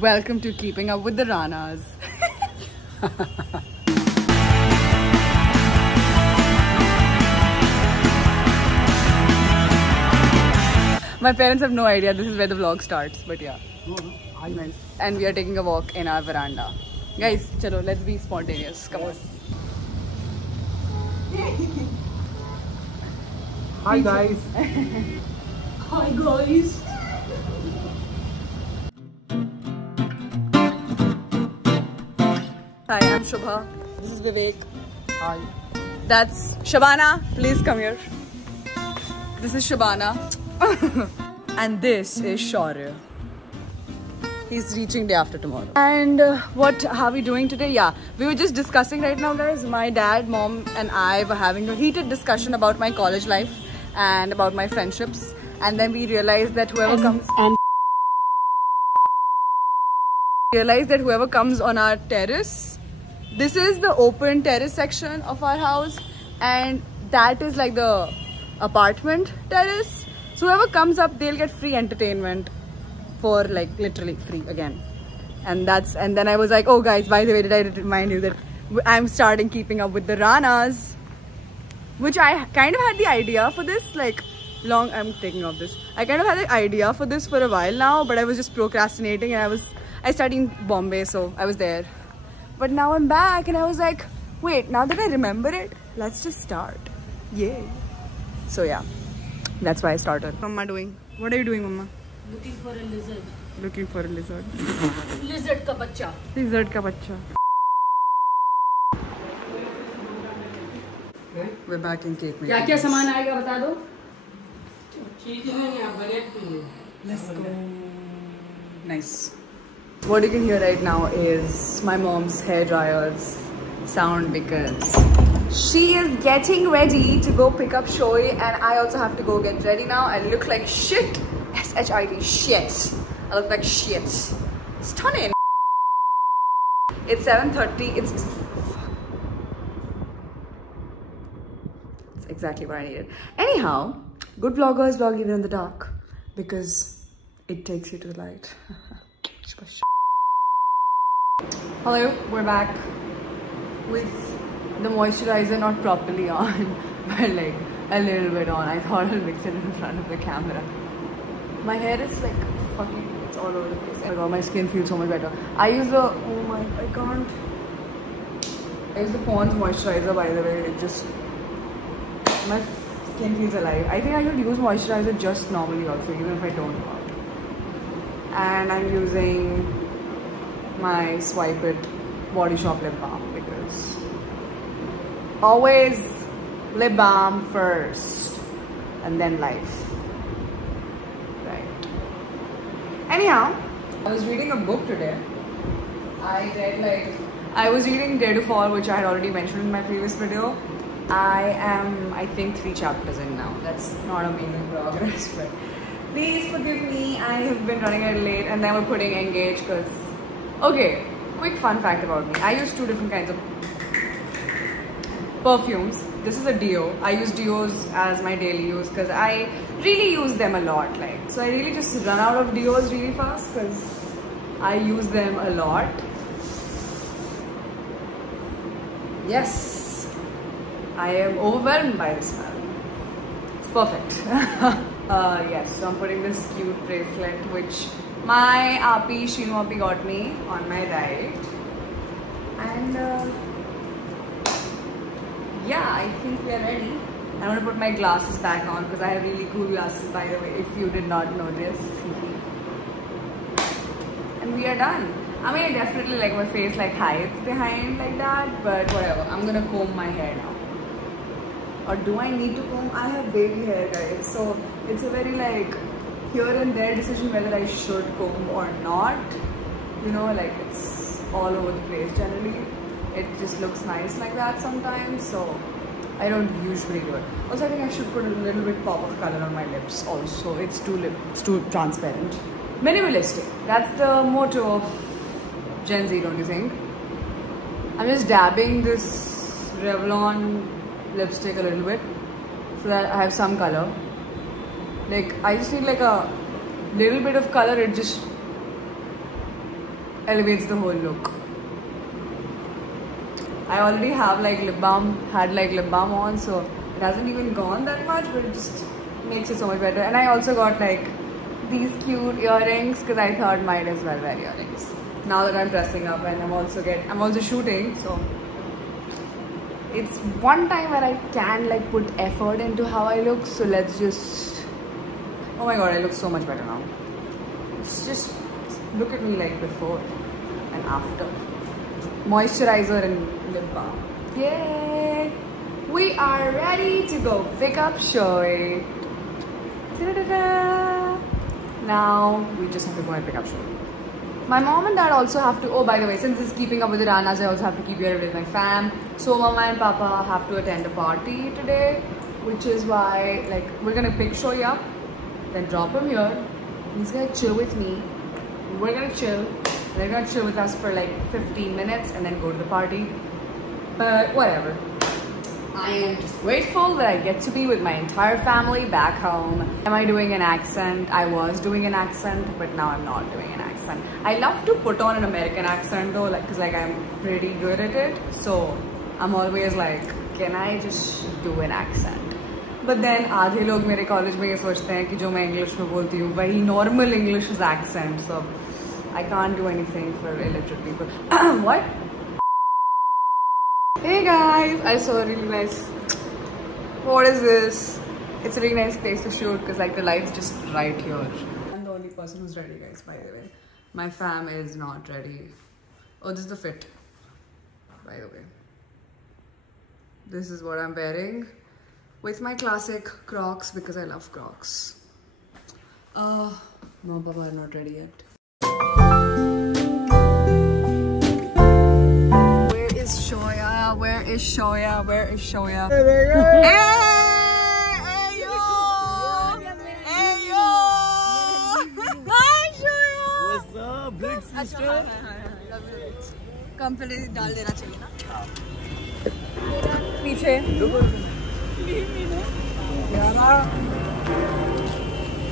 Welcome to Keeping Up with the Ranas. My parents have no idea this is where the vlog starts, but yeah. Nice. And we are taking a walk in our veranda. Guys, chalo, let's be spontaneous. Come on. Hi guys. Hi guys. Hi, I'm Shubha. This is Vivek. Hi. That's Shabana. Please come here. This is Shabana. And this is Shaurya. He's reaching day after tomorrow. And what are we doing today? Yeah, we were just discussing right now, guys. My dad, mom and I were having a heated discussion about my college life and about my friendships. And then we realized that whoever comes on our terrace, this is the open terrace section of our house, and that is like the apartment terrace. So whoever comes up, they'll get free entertainment for like literally free again. And then I was like, oh guys, by the way, did I remind you that I'm starting Keeping Up with the Ranas, which I kind of had the idea for this I'm taking off this. I kind of had the idea for this for a while now, but I was just procrastinating, and I studied in Bombay, so I was there. But now I'm back and I was like, wait, now that I remember it, let's just start. Yay. So yeah, that's why I started. Mama doing? What are you doing, Mama? Looking for a lizard. Looking for a lizard. Lizard ka bachcha. Lizard ka bachcha. We're back in cake making. क्या सामान आएगा बता दो. Let's go. Nice. What you can hear right now is my mom's hair dryer's sound because she is getting ready to go pick up Shoy, and I also have to go get ready now. I look like shit. S-H-I-T, shit. I look like shit. Stunning. It's 7:30. It's exactly what I needed. Anyhow, good vloggers vlog even in the dark because it takes you to the light. Hello, we're back with the moisturizer not properly on, but like a little bit on. I thought I'll mix it in front of the camera. My hair is like fucking, it's all over the place. Oh my god, my skin feels so much better. I use the, oh my, I can't. I use the Pond's moisturizer, by the way. It just, my skin feels alive. I think I should use moisturizer just normally also, even if I don't go out. And I'm using my Swipe It Body Shop lip balm because always lip balm first and then life. Right. Anyhow, I was reading a book today. I was reading Dare to Fall, which I had already mentioned in my previous video. I am, I think, 3 chapters in now. That's not amazing progress, but please forgive me. I have been running a little late, and then we're putting Engage because... Okay, quick fun fact about me. I use 2 different kinds of perfumes. This is a deo. I use deos as my daily use because I really use them a lot. So I really just run out of deos really fast because I use them a lot. Yes, I am overwhelmed by the smell. It's perfect. Yes, so I'm putting this cute bracelet which my Api, Shinu Api got me on my ride. And yeah, I think we are ready. I'm going to put my glasses back on because I have really cool glasses, by the way, if you did not know this. And we are done. I mean, I definitely like my face hides behind like that, but whatever. I'm going to comb my hair now. Or do I need to comb? I have baby hair, guys, so it's a very here and there decision whether I should comb or not. You know, it's all over the place generally. It just looks nice like that sometimes, so I don't usually do it. Also, I think I should put a little bit pop of color on my lips also. It's too transparent. Minimalistic. That's the motto of Gen Z, don't you think? I'm just dabbing this Revlon lipstick a little bit so that I have some color. Like I just need like a little bit of color. It just elevates the whole look. I already have like lip balm on, so it hasn't even gone that much, but it just makes it so much better. And I also got like these cute earrings because I thought might as well wear earrings. Now that I'm dressing up and I'm also shooting, so it's one time where I can like put effort into how I look. So let's just, oh my god, I look so much better now. Just look at me like before and after. Moisturizer and lip balm. Yay! We are ready to go pick up Shoy. Now we just have to go and pick up Shoy. My mom and dad also have to, oh by the way, since this is keeping up with the Ranas, I also have to keep here with my fam. So mama and papa have to attend a party today, which is why like we're gonna pick Shoy up, then drop him here. He's gonna chill with me. We're gonna chill. They're gonna chill with us for like 15 minutes and then go to the party. But whatever. I am just grateful that I get to be with my entire family back home. Am I doing an accent? I was doing an accent, but now I'm not doing an accent. I love to put on an American accent though, like, cause like I'm pretty good at it. So I'm always like, can I just do an accent? But then आधे लोग मेरे college में ये सोचते हैं कि जो मैं English में बोलती हूँ वही normal English is accent. So I can't do anything for illiterate people. What? Hey guys, I saw a really nice. What is this? It's a really nice place to shoot because like the light's just right here. I'm the only person who's ready, guys. By the way, my fam is not ready. Oh, this is the fit. By the way, this is what I'm wearing with my classic Crocs because I love Crocs. No, Papa are not ready yet. Where is Shoya? Where is Shoya? Hey, hey yo! Hey yo! Hi Shoya! What's up, big sister? कम पहले डाल देना चाहिए ना? पीछे.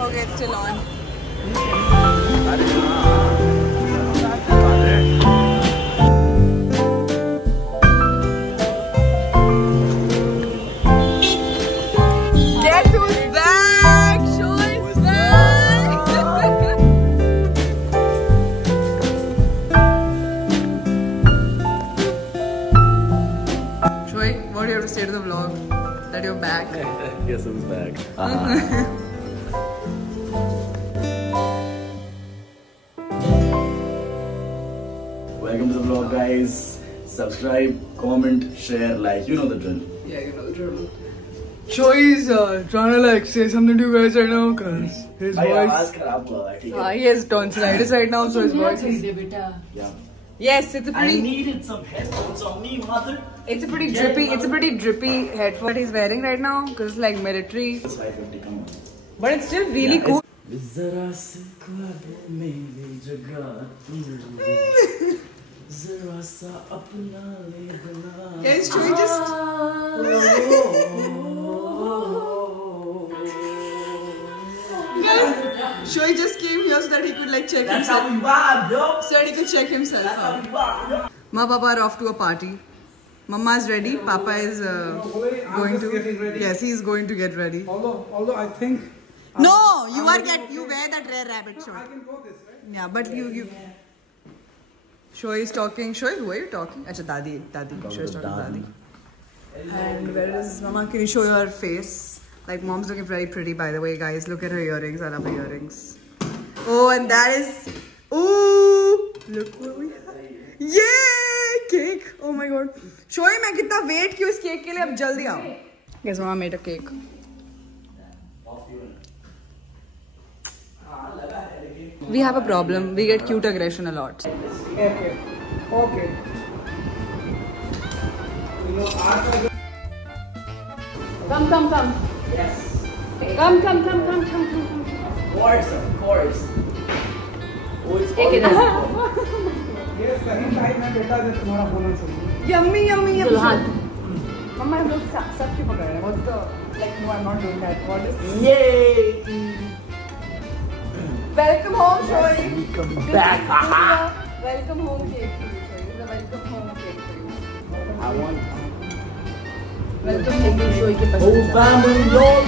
Okay, it's still on. What do you have to say to the vlog? That you're back? Guess who's back? Welcome to the vlog, guys. Subscribe, comment, share, like. You know the drill. Yeah, you know the drill. Shoy's trying to like say something to you guys right now because his voice. He has tonsillitis right now, so his voice is. Yeah. Yes, it's a pretty. I needed some headphones on me, mother. It's a pretty drippy headphone that he's wearing right now because it's like military. It's 550, come on. But it's still really cool. Yes, Shoy just. Shoy just came here so that he could like check himself. That's how we vibe, yo. So that he could check himself That's how we vibe, yo. Ma Papa are off to a party. Mama is ready. Papa is going to. Yes, he is going to get ready. Although I think. No, you wear that rare rabbit shirt. I can go this way. Yeah, but you. Shoy is talking. Shoy, who are you talking? Acha, Dadi. Shoy is talking to Dadi. And where is Mama? Can you show your face? Like mom's looking very pretty, by the way, guys. Look at her earrings. I love her earrings. Oh, and that is. Ooh, look what we have. Yay! Cake. Oh my god. Shoy, मैं कितना wait किया इस cake के लिए अब जल्दी आओ. Guys, Mama made a cake. We have a problem. We get cute aggression a lot. Okay. Come. Yes. Come. Of course. Oh, it's all Take it out. ये सही टाइम में बेटा जब तुम्हारा होना चाहिए. Yummy. दुल्हन. Mama, हम लोग सब क्यों पकड़ रहे हैं? What's the Like, no, I'm not doing that. What is this? Yay! Welcome home, Shoy. Welcome back, haha! Welcome home cake for you, Shoy. This is a welcome home cake for you. I want Welcome home to Shoy ke pass. whole family, y'all.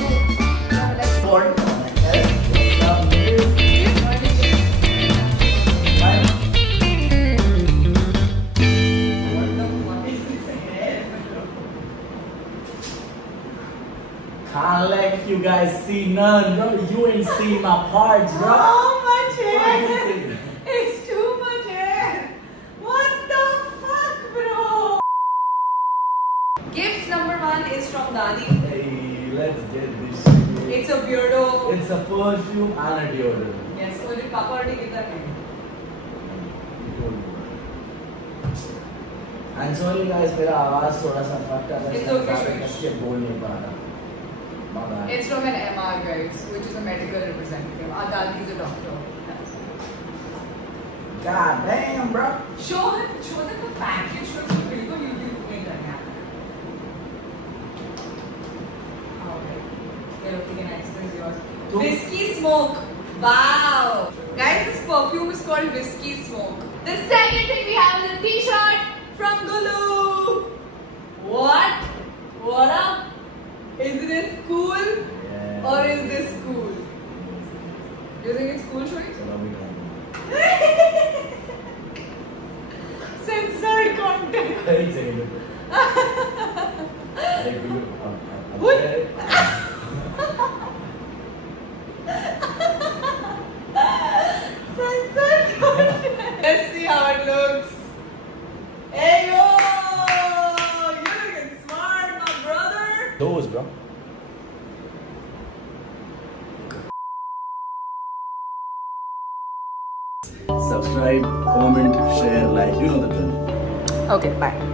Let's For can't let you guys see none, bro. You ain't seen my parts, bro. Oh, much hair! It's too much hair! What the fuck, bro? Gift number 1 is from Dadi. Hey, let's get this shit. It's a beardo. It's a perfume and a deodorant. Yes, so the Papa already gave that name. I'm sorry guys, मेरा आवाज थोड़ा सा फट है. It's okay, Shoy. इसके बोल नहीं पा रहा. My bad. It's from an MR, guys, which is a medical representative. Our Dadi is a doctor. God damn, bro. Show them the package. Show them the video. YouTube नहीं करना. Alright. You're looking at this is yours. So- Whiskey smoke. Wow. Guys, this perfume is called Whiskey Smoke. The second thing we have is a t-shirt from Gulu. What? What up? Is this cool Yeah. or is this cool? Do you think it's cool, Shoy? So now we can. Censored content. Hey, Jane. Hey, Gulu. What? Censored content. Let's see how it looks. Hey yo! You're looking smart, my brother. Those, bro. Subscribe, comment, share, like. You know the drill. Okay, bye.